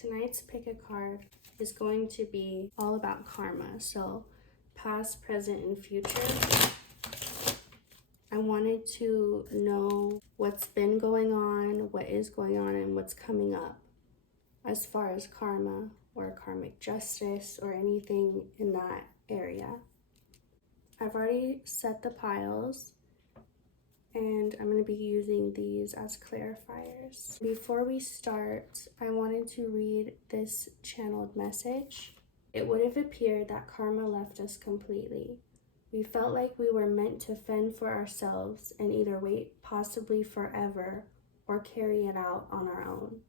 Tonight's pick a card is going to be all about karma. So past, present, and future. I wanted to know what's been going on, what is going on, and what's coming up as far as karma or karmic justice or anything in that area. I've already set the piles and I'm going to be using these as clarifiers. Before we start, I wanted to read this channeled message. It would have appeared that karma left us completely. We felt like we were meant to fend for ourselves and either wait possibly forever or carry it out on our own.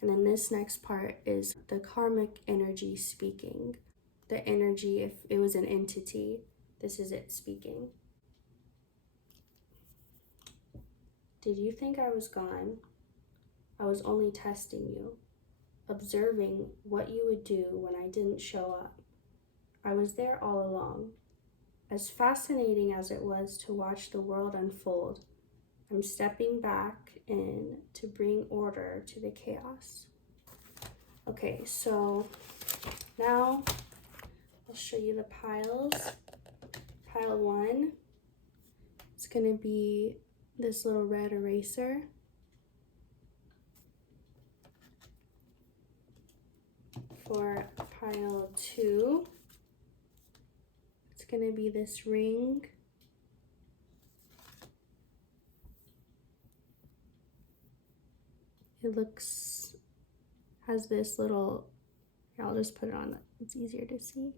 And then this next part is the karmic energy speaking. The energy, if it was an entity, this is it speaking. Did you think I was gone? I was only testing you, observing what you would do when I didn't show up. I was there all along. As fascinating as it was to watch the world unfold, I'm stepping back in to bring order to the chaos. Okay, so now I'll show you the piles. Pile 1 is going to be this little red eraser. For pile 2, it's going to be this ring. It has this little, here, I'll just put it on, it's easier to see.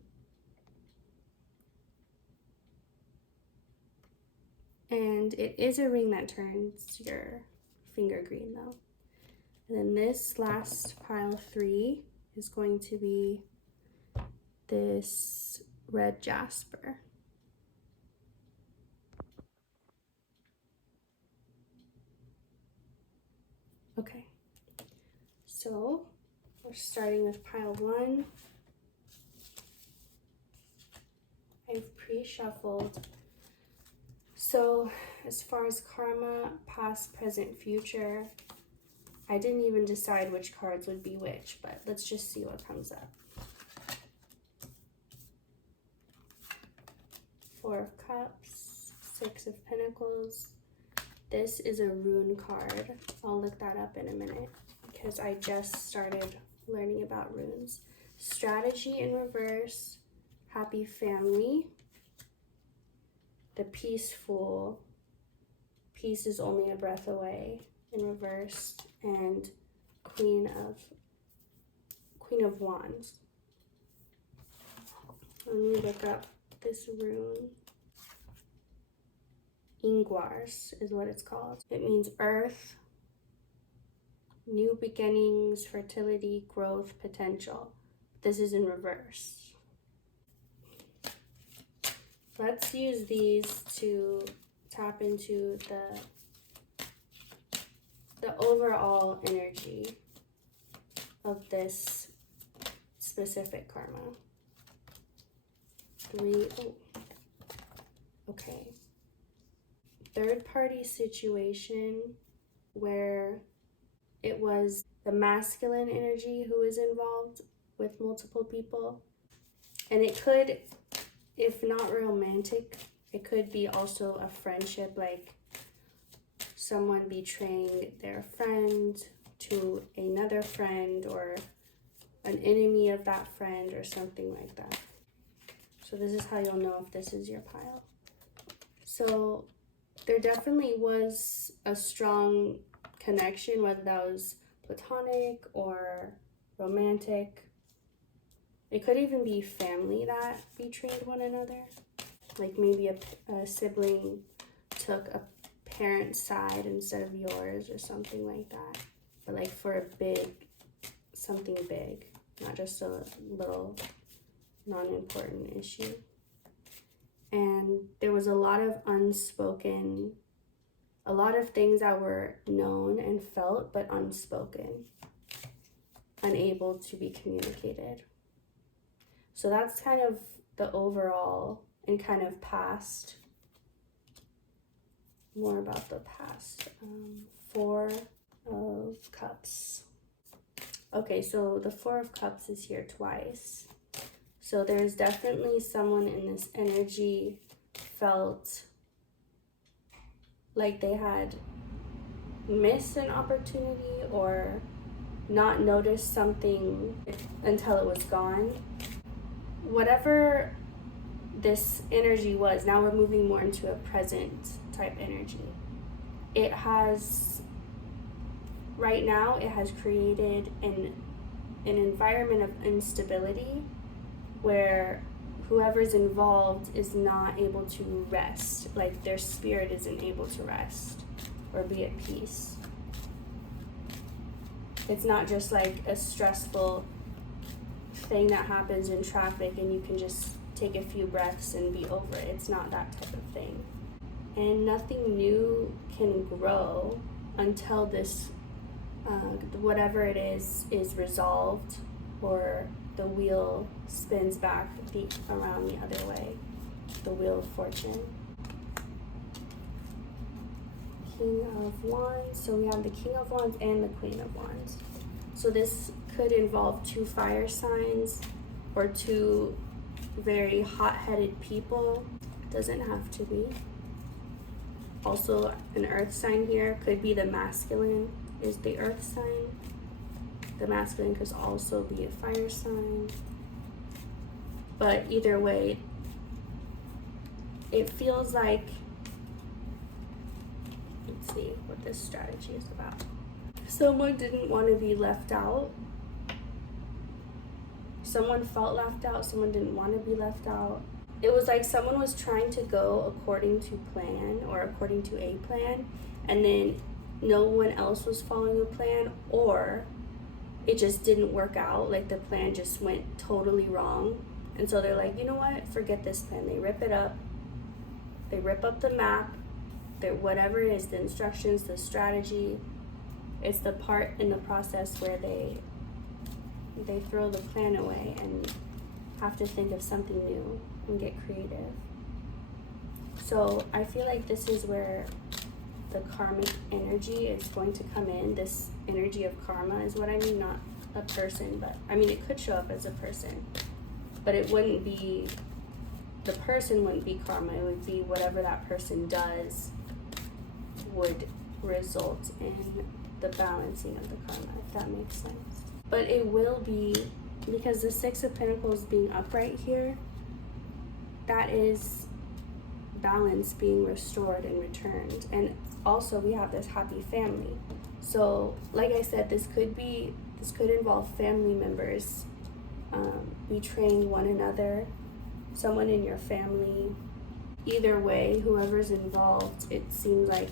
And it is a ring that turns your finger green though. And then this last pile 3 is going to be this red jasper. Okay, so we're starting with pile 1. I've pre-shuffled. So as far as karma, past, present, future, I didn't even decide which cards would be which, but let's just see what comes up. 4 of Cups, 6 of Pentacles. This is a rune card. I'll look that up in a minute because I just started learning about runes. Strategy in reverse, happy family. The peaceful, peace is only a breath away in reverse, and Queen of Wands. Let me look up this rune. Ingwars is what it's called. It means earth, new beginnings, fertility, growth, potential. This is in reverse. Let's use these to tap into the overall energy of this specific karma. 3, oh, okay. Third party situation where it was the masculine energy who is involved with multiple people. And it could, if not romantic, it could be also a friendship, like someone betraying their friend to another friend or an enemy of that friend or something like that. So this is how you'll know if this is your pile. So there definitely was a strong connection, whether that was platonic or romantic. It could even be family that betrayed one another. Like maybe a sibling took a parent's side instead of yours or something like that. But like for a something big, not just a little non-important issue. And there was a lot of unspoken, a lot of things that were known and felt, but unspoken, unable to be communicated. So that's kind of the overall and kind of past, more about the past. 4 of Cups. Okay, so the Four of Cups is here twice. So there's definitely someone in this energy felt like they had missed an opportunity or not noticed something until it was gone. Whatever this energy was, now we're moving more into a present type energy. It has, right now, it has created an environment of instability where whoever's involved is not able to rest, like their spirit isn't able to rest or be at peace. It's not just like a stressful thing that happens in traffic and you can just take a few breaths and be over it. It's not that type of thing. And nothing new can grow until this, whatever it is resolved, or the wheel spins back around the other way, the wheel of fortune. King of Wands. So we have the King of Wands and the Queen of Wands. So this could involve two fire signs or two very hot-headed people. It doesn't have to be. Also, an earth sign here could be the masculine is the earth sign. The masculine could also be a fire sign. But either way, it feels like, let's see what this strategy is about. Someone didn't want to be left out. Someone felt left out. Someone didn't want to be left out. It was like someone was trying to go according to plan or according to a plan, and then no one else was following the plan, or it just didn't work out. Like the plan just went totally wrong. And so they're like, you know what? Forget this plan. They rip it up. They rip up the map. Whatever it is, the instructions, the strategy. It's the part in the process where they throw the plan away and have to think of something new and get creative. So I feel like this is where the karmic energy is going to come in. This energy of karma is what I mean, not a person, but I mean it could show up as a person, but it wouldn't be, the person wouldn't be karma. It would be whatever that person does would result in the balancing of the karma, if that makes sense. But it will be, because the Six of Pentacles being upright here, that is balance being restored and returned. And also we have this happy family. So like I said, this could involve family members betraying one another, someone in your family. Either way, whoever's involved, it seems like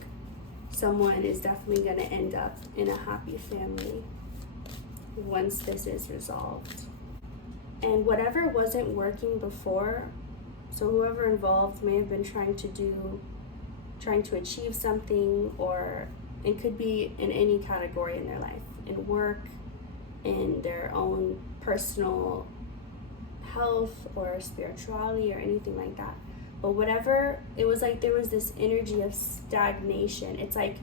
someone is definitely going to end up in a happy family once this is resolved. And whatever wasn't working before, so whoever involved may have been trying to achieve something, or it could be in any category in their life, in work, in their own personal health or spirituality or anything like that. But whatever, it was like there was this energy of stagnation. It's like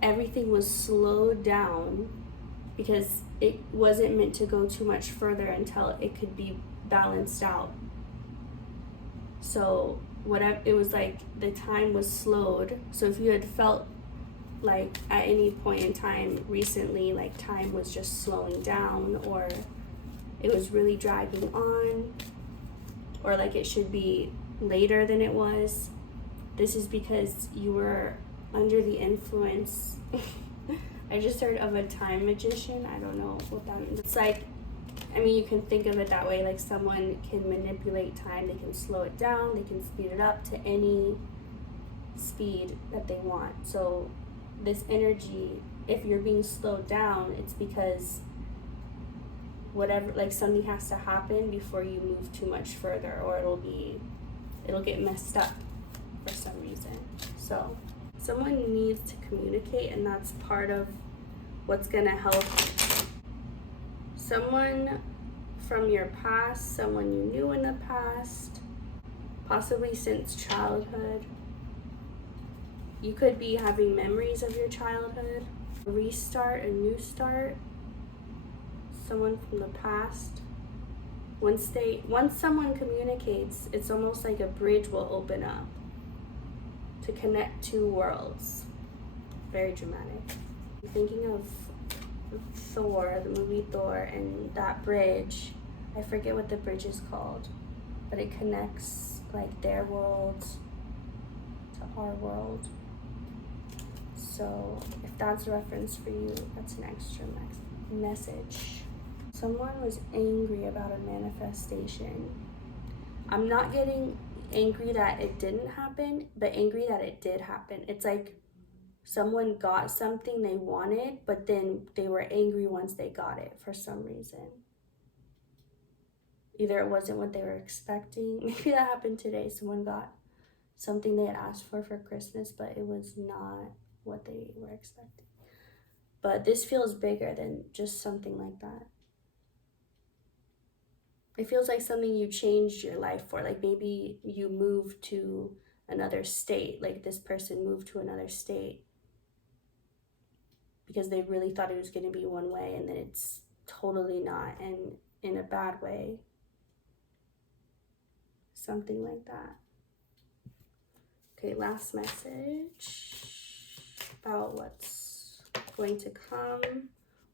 everything was slowed down because it wasn't meant to go too much further until it could be balanced out. So whatever, it was like the time was slowed. So if you had felt like at any point in time recently, like time was just slowing down, or it was really dragging on, or like it should be later than it was, this is because you were under the influence. I just heard of a time magician. I don't know what that means. It's like, I mean, you can think of it that way, like someone can manipulate time. They can slow it down, they can speed it up to any speed that they want. So this energy, if you're being slowed down, it's because whatever, like something has to happen before you move too much further, or it'll get messed up for some reason. So someone needs to communicate, and that's part of what's gonna help. Someone from your past, someone you knew in the past, possibly since childhood. You could be having memories of your childhood, a restart, a new start. someone from the past. Once someone communicates, it's almost like a bridge will open up to connect two worlds. Very dramatic. I'm thinking of Thor, the movie Thor, and that bridge. I forget what the bridge is called, but it connects like their world to our world. So if that's a reference for you, that's an extra message. Someone was angry about a manifestation. I'm not getting angry that it didn't happen, but angry that it did happen. It's like someone got something they wanted, but then they were angry once they got it for some reason. Either it wasn't what they were expecting. Maybe that happened today. Someone got something they had asked for Christmas, but it was not what they were expecting. But this feels bigger than just something like that. It feels like something you changed your life for. Like maybe you moved to another state. Like this person moved to another state because they really thought it was going to be one way, and then it's totally not, and in a bad way. Something like that. Okay, last message about what's going to come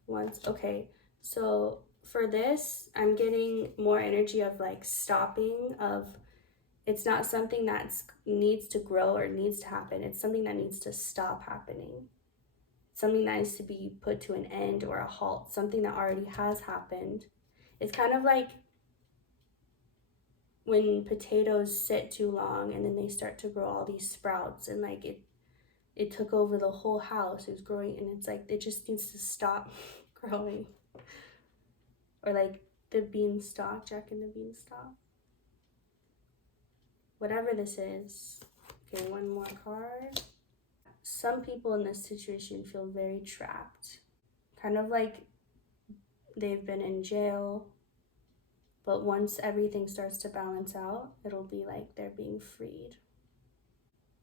once. Okay, so for this, I'm getting more energy of like stopping, of it's not something that needs to grow or needs to happen. It's something that needs to stop happening. Something that needs to be put to an end or a halt. Something that already has happened. It's kind of like when potatoes sit too long and then they start to grow all these sprouts, and like it took over the whole house. It was growing, and it's like it just needs to stop growing. Or like the beanstalk, Jack and the Beanstalk. Whatever this is. Okay, one more card. Some people in this situation feel very trapped. Kind of like they've been in jail, but once everything starts to balance out, it'll be like they're being freed.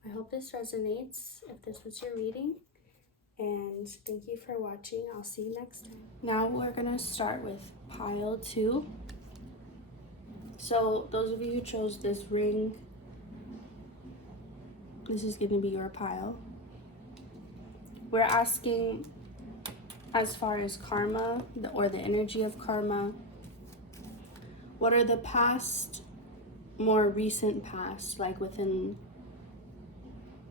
I hope this resonates if this was your reading, and thank you for watching. I'll see you next time. Now we're gonna start with pile 2. So those of you who chose this ring, this is gonna be your pile. We're asking, as far as karma, or the energy of karma, what are the past, more recent past, like within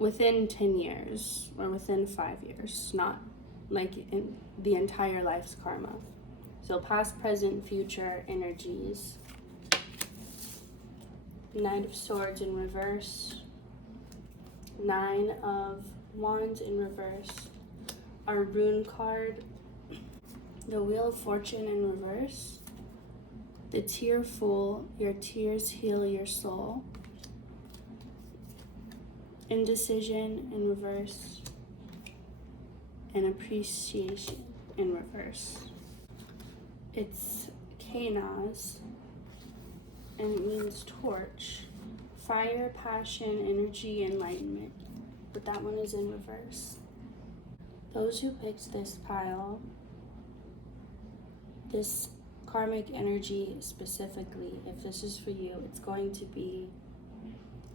10 years or within 5 years, not like in the entire life's karma. So past, present, future energies. Knight of Swords in reverse. 9 of Wands in reverse. Our rune card, the Wheel of Fortune in reverse. The Tearful, your tears heal your soul. Indecision in reverse. And Appreciation in reverse. It's Kanaz, and it means torch. Fire, passion, energy, enlightenment. But that one is in reverse. Those who picked this pile, this karmic energy specifically, if this is for you, it's going to be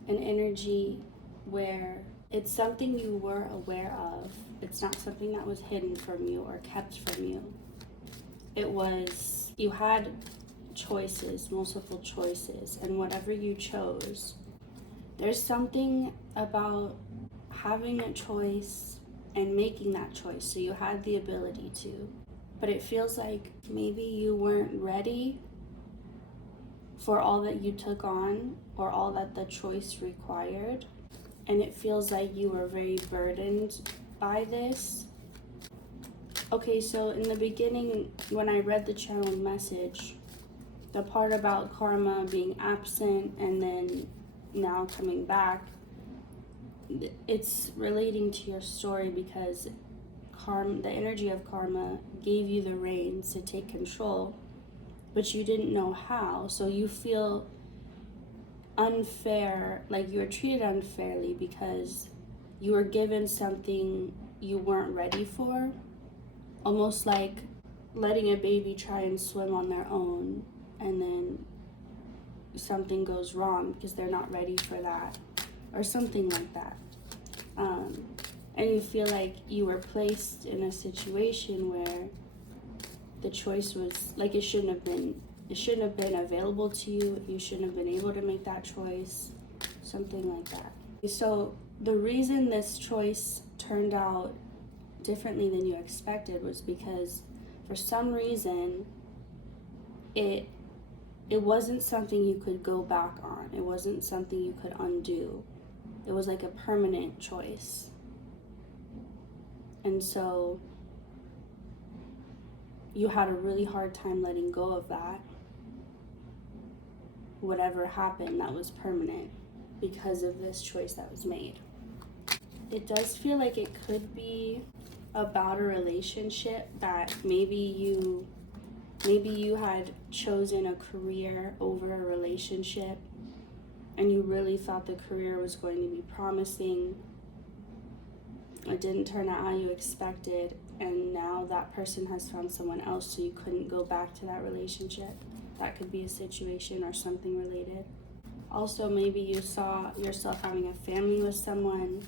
an energy where it's something you were aware of. It's not something that was hidden from you or kept from you. It was, you had choices, multiple choices, and whatever you chose, there's something about having a choice and making that choice. So you had the ability to, but it feels like maybe you weren't ready for all that you took on or all that the choice required. And it feels like you were very burdened by this. Okay, so in the beginning, when I read the channeled message, the part about karma being absent and then now coming back, it's relating to your story because the energy of karma gave you the reins to take control, but you didn't know how. So you feel unfair, like you were treated unfairly because you were given something you weren't ready for. Almost like letting a baby try and swim on their own, and then something goes wrong because they're not ready for that, or something like that. And you feel like you were placed in a situation where the choice was like it shouldn't have been available to you. You shouldn't have been able to make that choice, something like that. So the reason this choice turned out differently than you expected was because for some reason it wasn't something you could go back on. It wasn't something you could undo. It was like a permanent choice. And so you had a really hard time letting go of that. Whatever happened, that was permanent because of this choice that was made. It does feel like it could be about a relationship that maybe you had chosen a career over a relationship, and you really thought the career was going to be promising. It didn't turn out how you expected, and now that person has found someone else, so you couldn't go back to that relationship. That could be a situation or something related. Also, maybe you saw yourself having a family with someone,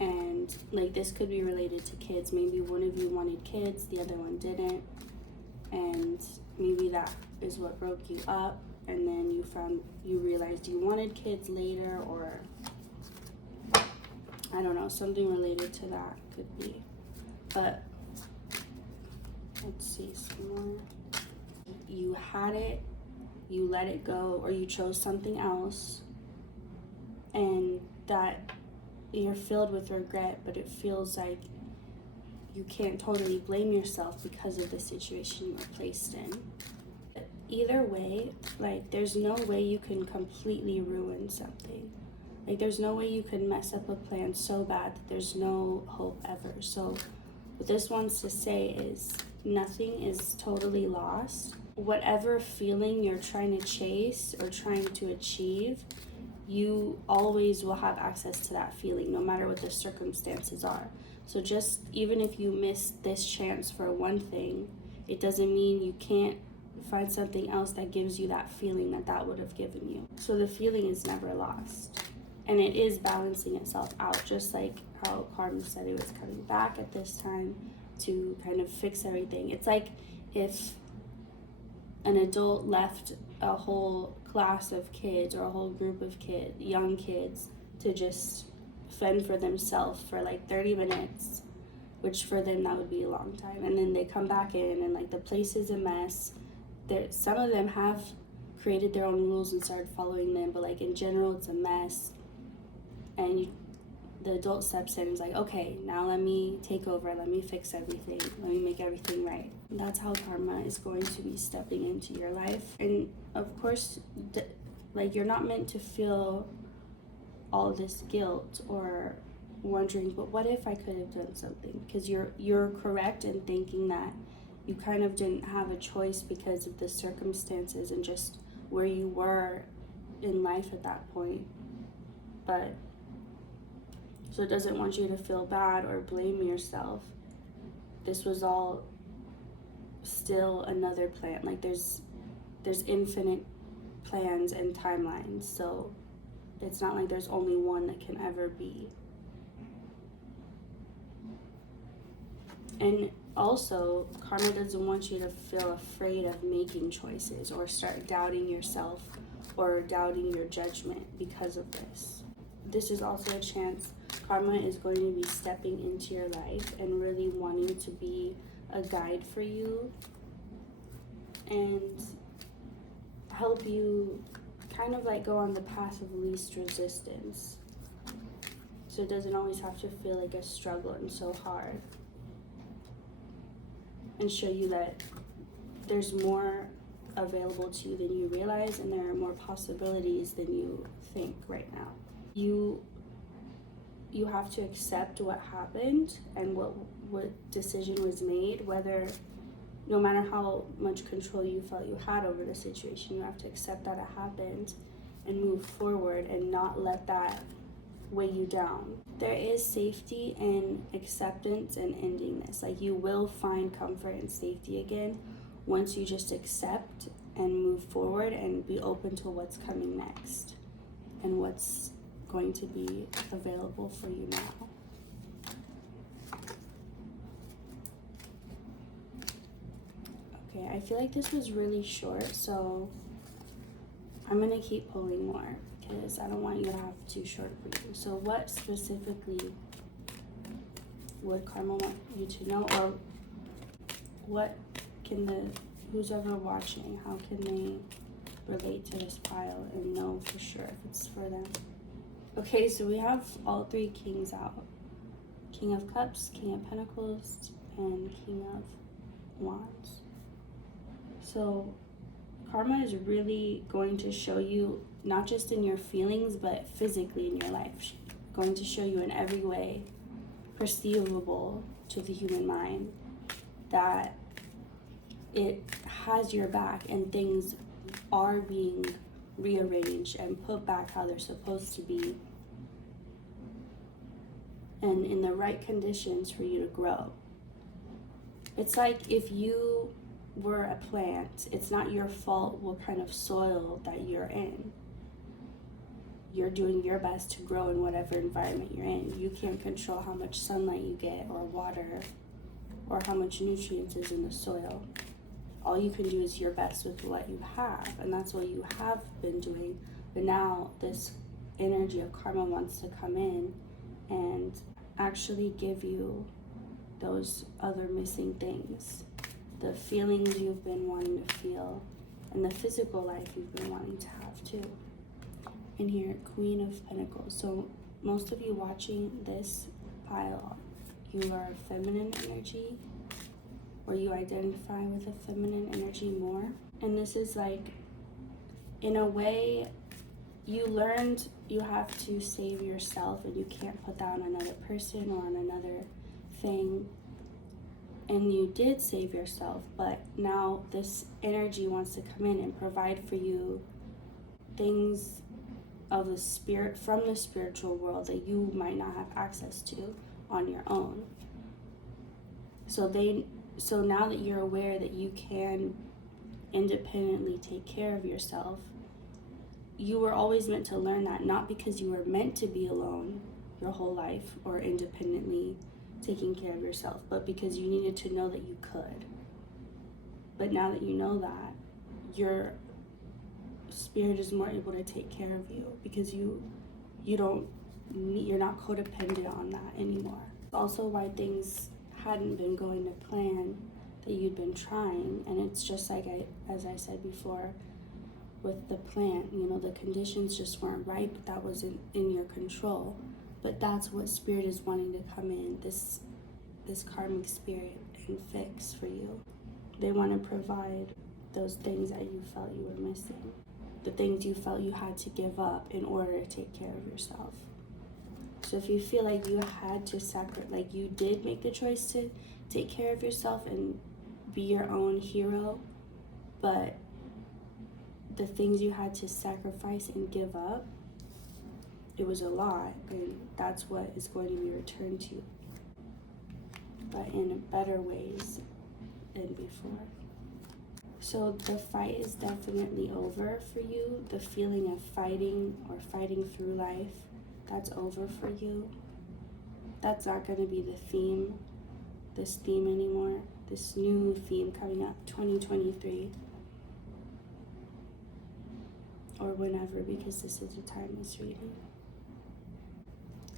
and like this could be related to kids. Maybe one of you wanted kids, the other one didn't, and maybe that is what broke you up, and then you realized you wanted kids later, or I don't know, something related to that could be. But let's see some more. You had it, you let it go, or you chose something else, and that you're filled with regret, but it feels like you can't totally blame yourself because of the situation you were placed in. Either way, like there's no way you can completely ruin something. Like there's no way you can mess up a plan so bad that there's no hope ever. So what this wants to say is nothing is totally lost. Whatever feeling you're trying to chase or trying to achieve, you always will have access to that feeling no matter what the circumstances are. So just even if you miss this chance for one thing, it doesn't mean you can't find something else that gives you that feeling that would have given you. So the feeling is never lost, and it is balancing itself out, just like how Karma said it was coming back at this time to kind of fix everything. It's like if an adult left a whole class of kids or a whole group of young kids to just fend for themselves for like 30 minutes, which for them that would be a long time, and then they come back in and like the place is a mess. Some of them have created their own rules and started following them, but like in general it's a mess, and the adult steps in and is like, okay, now let me take over, let me fix everything, let me make everything right. That's how Karma is going to be stepping into your life. And of course, like you're not meant to feel all this guilt or wondering, but what if I could have done something? Because you're correct in thinking that you kind of didn't have a choice because of the circumstances and just where you were in life at that point. But so it doesn't want you to feel bad or blame yourself. This was all still another plan. Like there's infinite plans and timelines, so it's not like there's only one that can ever be. And also, Karma doesn't want you to feel afraid of making choices or start doubting yourself or doubting your judgment because of this. This is also a chance Karma is going to be stepping into your life and really wanting to be a guide for you and help you kind of like go on the path of least resistance. So it doesn't always have to feel like a struggle and so hard. And show you that there's more available to you than you realize, and there are more possibilities than you think right now. You have to accept what happened and what decision was made, whether no matter how much control you felt you had over the situation, you have to accept that it happened and move forward and not let that weigh you down. There is safety in acceptance and ending this. Like, you will find comfort and safety again once you just accept and move forward and be open to what's coming next and what's going to be available for you now. Okay, I feel like this was really short, so I'm gonna keep pulling more because I don't want you to have too short of reading. So what specifically would karma want you to know, or what can who's ever watching, how can they relate to this pile and know for sure if it's for them? Okay, so we have all three kings out. King of Cups, King of Pentacles, and King of Wands. So karma is really going to show you, not just in your feelings, but physically in your life. Going to show you in every way perceivable to the human mind that it has your back and things are being rearranged and put back how they're supposed to be, and in the right conditions for you to grow. It's like if you were a plant, it's not your fault what kind of soil that you're in. You're doing your best to grow in whatever environment you're in. You can't control how much sunlight you get or water or how much nutrients is in the soil. All you can do is your best with what you have, and that's what you have been doing. But now this energy of karma wants to come in and actually give you those other missing things, the feelings you've been wanting to feel, and the physical life you've been wanting to have too. And here, Queen of Pentacles. So most of you watching this pile, you are feminine energy, or you identify with a feminine energy more. And this is like, in a way, you learned you have to save yourself and you can't put that on another person or on another thing. And you did save yourself, but now this energy wants to come in and provide for you things of the spirit, from the spiritual world, that you might not have access to on your own. So now that you're aware that you can independently take care of yourself, you were always meant to learn that, not because you were meant to be alone your whole life or independently taking care of yourself, but because you needed to know that you could. But now that you know that, your spirit is more able to take care of you because you're not codependent on that anymore. Also, why things hadn't been going to plan, that you'd been trying, and it's just like as I said before with the plant, the conditions just weren't right, but that wasn't in your control. But that's what spirit is wanting to come in, this karmic spirit, and fix for you. They want to provide those things that you felt you were missing, the things you felt you had to give up in order to take care of yourself. So if you feel like you had to like you did make the choice to take care of yourself and be your own hero, but the things you had to sacrifice and give up, it was a lot, and that's what is going to be returned to you, but in better ways than before. So the fight is definitely over for you. The feeling of fighting or fighting through life, that's over for you. That's not going to be this theme anymore. This new theme coming up, 2023. Or whenever, because this is a timeless reading.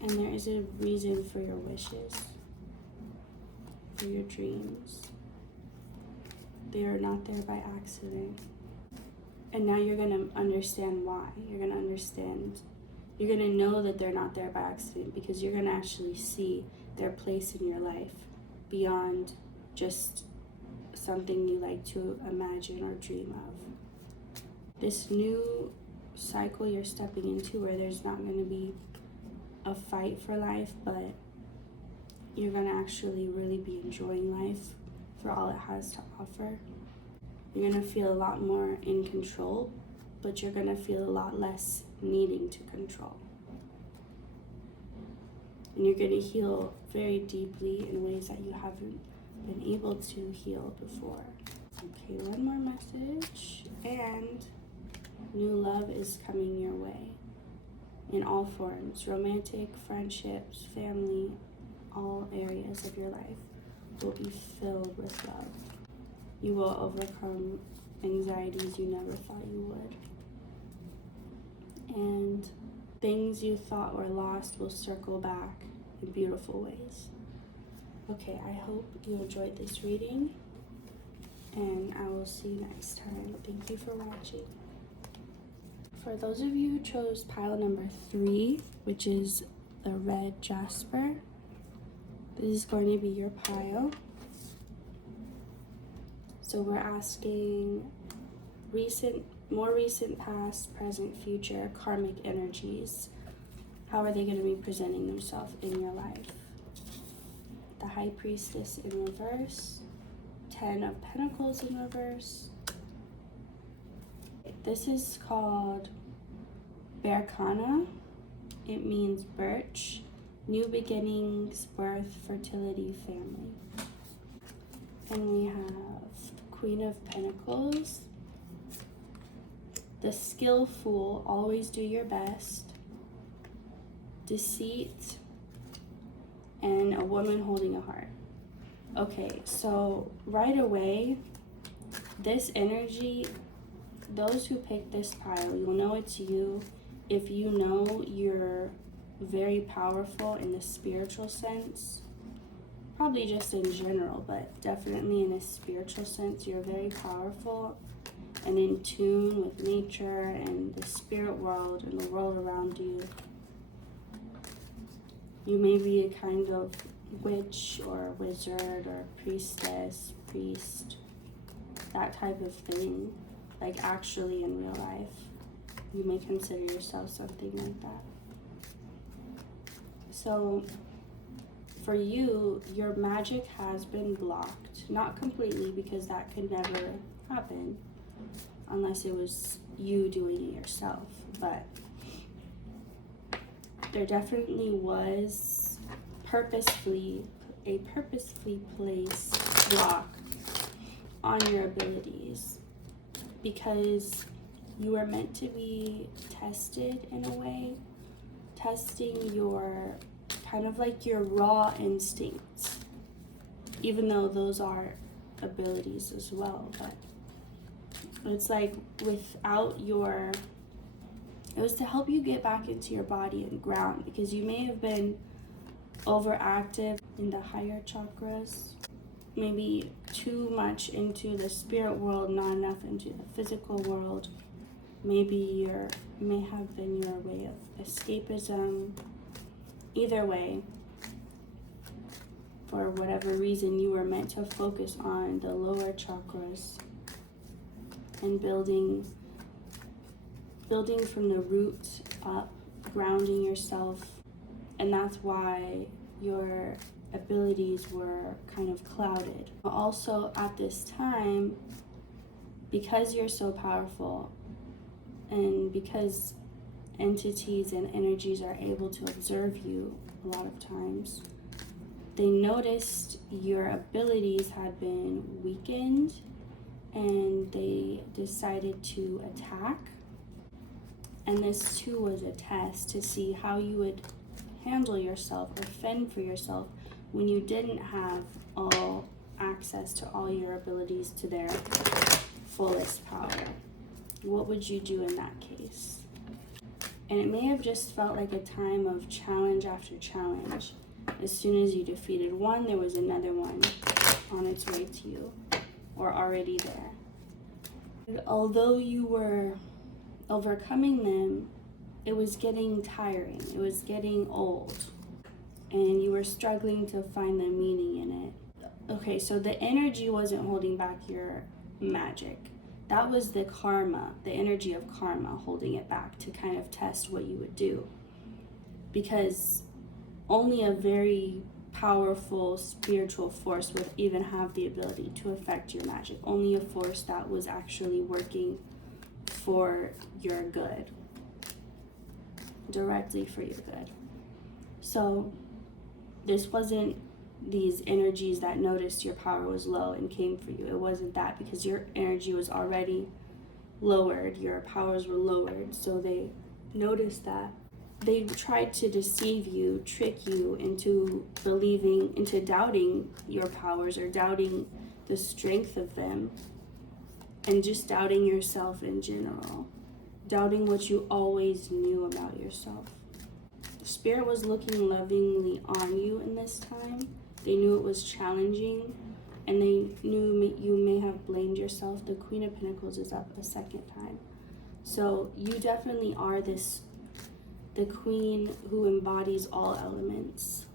And there is a reason for your wishes, for your dreams. They are not there by accident. And now you're going to understand why. You're going to know that they're not there by accident, because you're going to actually see their place in your life beyond just something you like to imagine or dream of. This new cycle you're stepping into, where there's not going to be a fight for life, but you're going to actually really be enjoying life for all it has to offer. You're going to feel a lot more in control, but you're going to feel a lot less needing to control. And you're going to heal very deeply in ways that you haven't been able to heal before. Okay, one more message. And new love is coming your way in all forms. Romantic, friendships, family, all areas of your life will be filled with love. You will overcome anxieties you never thought you would. And things you thought were lost will circle back in beautiful ways. Okay, I hope you enjoyed this reading, and I will see you next time. Thank you for watching. For those of you who chose pile number 3, which is the red jasper, this is going to be your pile. So we're asking more recent, past, present, future, karmic energies. How are they going to be presenting themselves in your life? The High Priestess in reverse, 10 of Pentacles in reverse. This is called Berkana. It means birch, new beginnings, birth, fertility, family. And we have Queen of Pentacles, the skillful, always do your best, deceit, and a woman holding a heart. Okay, so right away, this energy, those who pick this pile, you'll know it's you if you know you're very powerful in the spiritual sense. Probably just in general, but definitely in a spiritual sense, you're very powerful and in tune with nature and the spirit world and the world around you. You may be a kind of witch or wizard or priestess, priest, that type of thing. Like actually in real life, you may consider yourself something like that. So for you, your magic has been blocked. Not completely, because that could never happen unless it was you doing it yourself. But there definitely was a purposefully placed block on your abilities, because you were meant to be tested in a way, testing your kind of like your raw instincts, even though those are abilities as well. But it's like without your, it was to help you get back into your body and ground, because you may have been overactive in the higher chakras, maybe too much into the spirit world, not enough into the physical world. Maybe may have been your way of escapism. Either way, for whatever reason, you were meant to focus on the lower chakras and building from the root up, grounding yourself. And that's why your abilities were kind of clouded. Also at this time, because you're so powerful and because entities and energies are able to observe you a lot of times, they noticed your abilities had been weakened and they decided to attack. And this too was a test to see how you would handle yourself or fend for yourself when you didn't have all access to all your abilities to their fullest power. What would you do in that case? And it may have just felt like a time of challenge after challenge. As soon as you defeated one, there was another one on its way to you, or already there. And although you were overcoming them, it was getting tiring, it was getting old, and you were struggling to find the meaning in it. Okay, so the energy wasn't holding back your magic. That was the karma, the energy of karma holding it back to kind of test what you would do. Because only a very powerful spiritual force would even have the ability to affect your magic. Only a force that was actually working for your good, directly for your good. So This wasn't these energies that noticed your power was low and came for you. It wasn't that, because your energy was already lowered, your powers were lowered, so they noticed that. They tried to deceive you, trick you into believing, into doubting your powers, or doubting the strength of them, and just doubting yourself in general, doubting what you always knew about yourself. Spirit was looking lovingly on you in this time. They knew it was challenging, and they knew you may have blamed yourself. The Queen of Pentacles is up a second time. So you definitely are the queen who embodies all elements,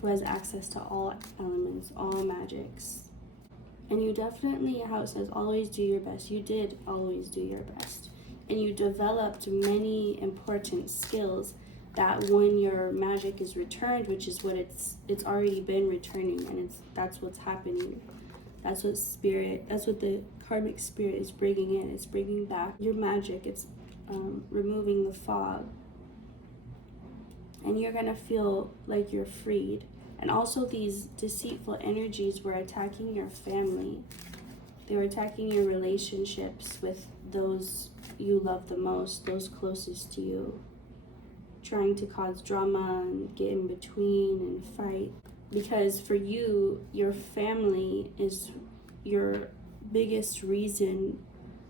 who has access to all elements, all magics. And you definitely, how it says, always do your best. You did always do your best. And you developed many important skills that when your magic is returned, which is what it's already been returning, and that's what's happening. That's what the karmic spirit is bringing in. It's bringing back your magic. It's removing the fog. And you're going to feel like you're freed. And also these deceitful energies were attacking your family. They were attacking your relationships with those you love the most, those closest to you. Trying to cause drama and get in between and fight. Because for you, your family is your biggest reason.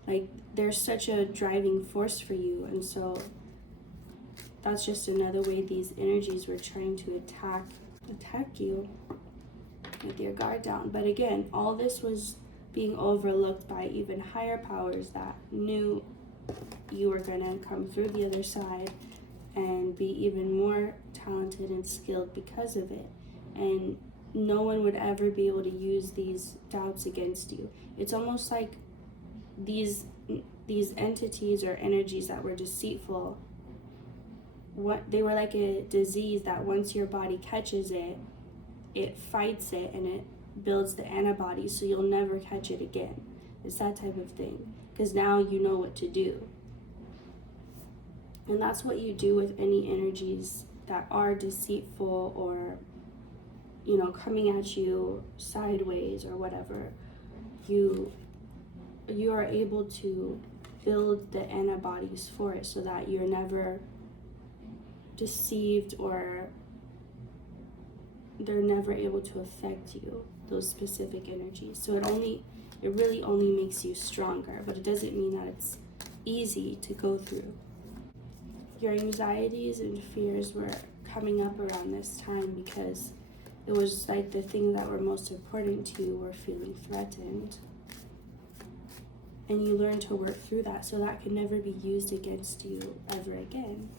Like, they're such a driving force for you. And so that's just another way these energies were trying to attack you with your guard down. But again, all this was being overlooked by even higher powers that knew you were going to come through the other side and be even more talented and skilled because of it. And no one would ever be able to use these doubts against you. It's almost like these entities or energies that were deceitful, they were like a disease that once your body catches it, it fights it and it builds the antibodies, so you'll never catch it again. It's that type of thing, because now you know what to do. And that's what you do with any energies that are deceitful or, coming at you sideways or whatever. You are able to build the antibodies for it so that you're never deceived, or they're never able to affect you, those specific energies. So it really only makes you stronger, but it doesn't mean that it's easy to go through. Your anxieties and fears were coming up around this time because it was like the thing that were most important to you were feeling threatened. And you learn to work through that so that can never be used against you ever again.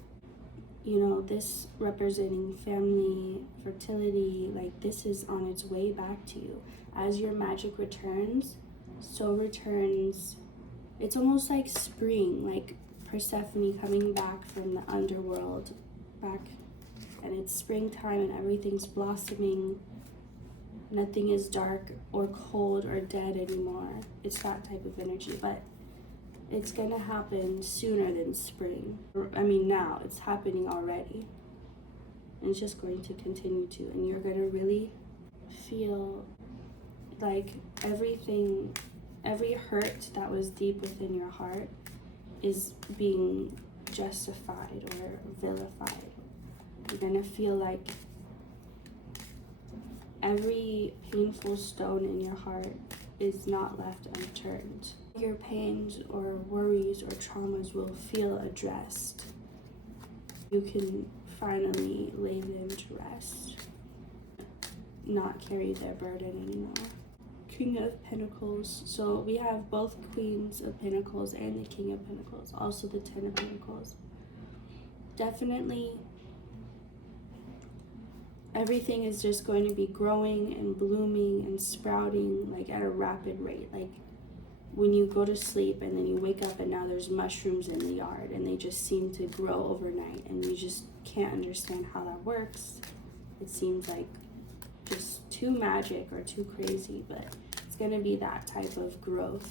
This representing family, fertility, like this is on its way back to you. As your magic returns, so returns, it's almost like spring, like Persephone coming back from the underworld back, and it's springtime and everything's blossoming. Nothing is dark or cold or dead anymore. It's that type of energy, but it's gonna happen sooner than spring. Now it's happening already, and it's just going to continue to, and you're gonna really feel like every hurt that was deep within your heart is being justified or vilified. You're gonna feel like every painful stone in your heart is not left unturned. Your pains or worries or traumas will feel addressed. You can finally lay them to rest, not carry their burden anymore. King of Pentacles. So we have both Queens of Pentacles and the King of Pentacles, also the Ten of Pentacles. Definitely everything is just going to be growing and blooming and sprouting like at a rapid rate. Like when you go to sleep and then you wake up and now there's mushrooms in the yard and they just seem to grow overnight, and you just can't understand how that works. It seems like just too magic or too crazy, but it's going to be that type of growth,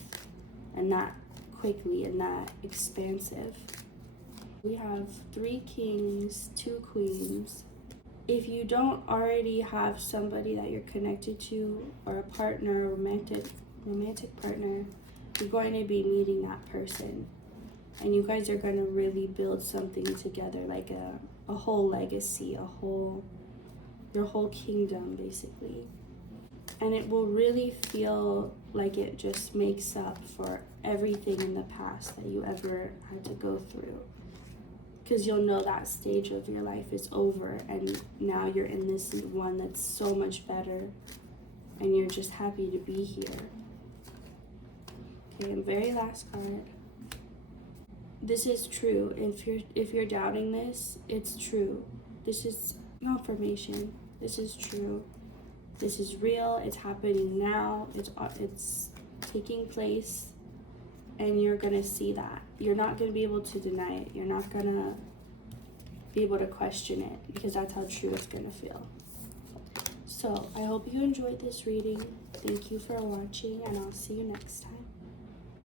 and that quickly and that expansive. We have 3 kings, 2 queens. if you don't already have somebody that you're connected to, or a partner, romantic partner, you're going to be meeting that person. And you guys are going to really build something together, like a whole legacy, your whole kingdom, basically. And it will really feel like it just makes up for everything in the past that you ever had to go through. Because you'll know that stage of your life is over, and now you're in this one that's so much better, and you're just happy to be here. Okay, and very last card. This is true. If you're doubting this, it's true. This is confirmation. This is true. This is real. It's happening now. It's taking place, and you're gonna see that. You're not gonna be able to deny it. You're not gonna be able to question it, because that's how true it's gonna feel. So I hope you enjoyed this reading. Thank you for watching, and I'll see you next time.